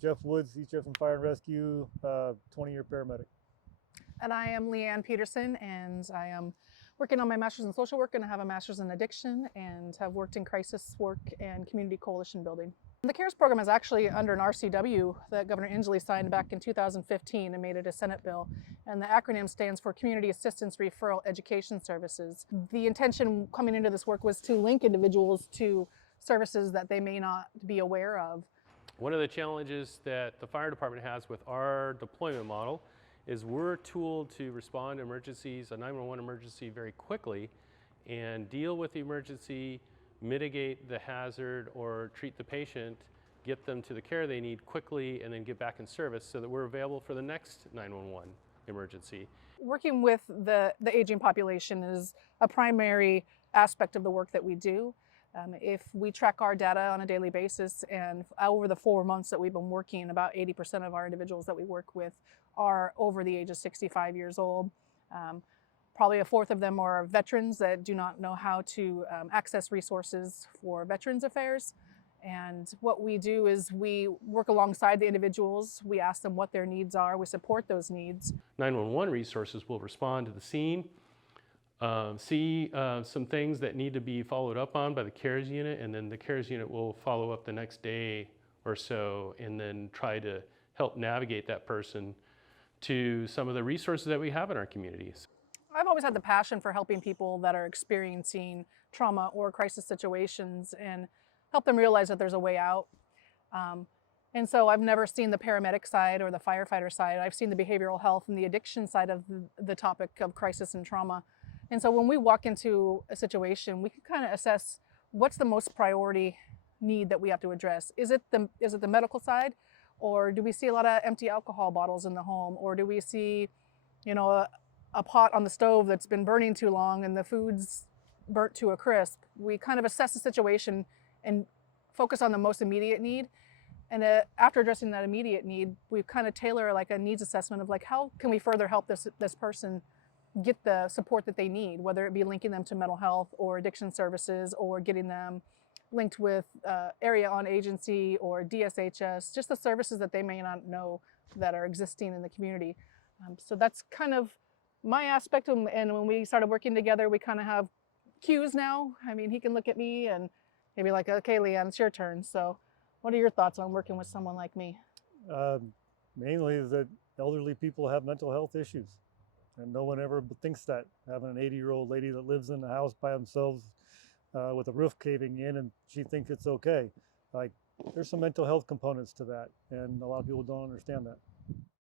Jeff Woods, Jefferson Fire and Rescue, 20-year paramedic. And I am Leanne Peterson, and I am working on my master's in social work, and I have a master's in addiction, and have worked in crisis work and community coalition building. The CARES program is actually under an RCW that Governor Inslee signed back in 2015 and made it a Senate bill. And the acronym stands for Community Assistance Referral Education Services. The intention coming into this work was to link individuals to services that they may not be aware of. One of the challenges that the fire department has with our deployment model is we're tooled to respond to emergencies, a 911 emergency, very quickly and deal with the emergency, mitigate the hazard, or treat the patient, get them to the care they need quickly, and then get back in service so that we're available for the next 911 emergency. Working with the aging population is a primary aspect of the work that we do. If we track our data on a daily basis, and over the 4 months that we've been working, about 80% of our individuals that we work with are over the age of 65 years old. Probably a fourth of them are veterans that do not know how to access resources for Veterans Affairs. And what we do is we work alongside the individuals. We ask them what their needs are. We support those needs. 911 resources will respond to the scene, see some things that need to be followed up on by the CARES unit, and then the CARES unit will follow up the next day or so and then try to help navigate that person to some of the resources that we have in our communities. I've always had the passion for helping people that are experiencing trauma or crisis situations and help them realize that there's a way out. And so I've never seen the paramedic side or the firefighter side. I've seen the behavioral health and the addiction side of the topic of crisis and trauma. And so when we walk into a situation, we can kind of assess what's the most priority need that we have to address. Is it the medical side, or do we see a lot of empty alcohol bottles in the home, or do we see, a pot on the stove that's been burning too long and the food's burnt to a crisp? We kind of assess the situation and focus on the most immediate need. And after addressing that immediate need, we kind of tailor like a needs assessment of like, how can we further help this person get the support that they need, whether it be linking them to mental health or addiction services, or getting them linked with area on agency or DSHS, just the services that they may not know that are existing in the community. So that's kind of my aspect. And when we started working together, we kind of have cues now. I mean, he can look at me and he'd be like, okay, Leanne, it's your turn. So what are your thoughts on working with someone like me? Mainly is that elderly people have mental health issues. And no one ever thinks that, having an 80-year-old lady that lives in the house by themselves with a roof caving in, and she thinks it's okay. Like, there's some mental health components to that, and a lot of people don't understand that.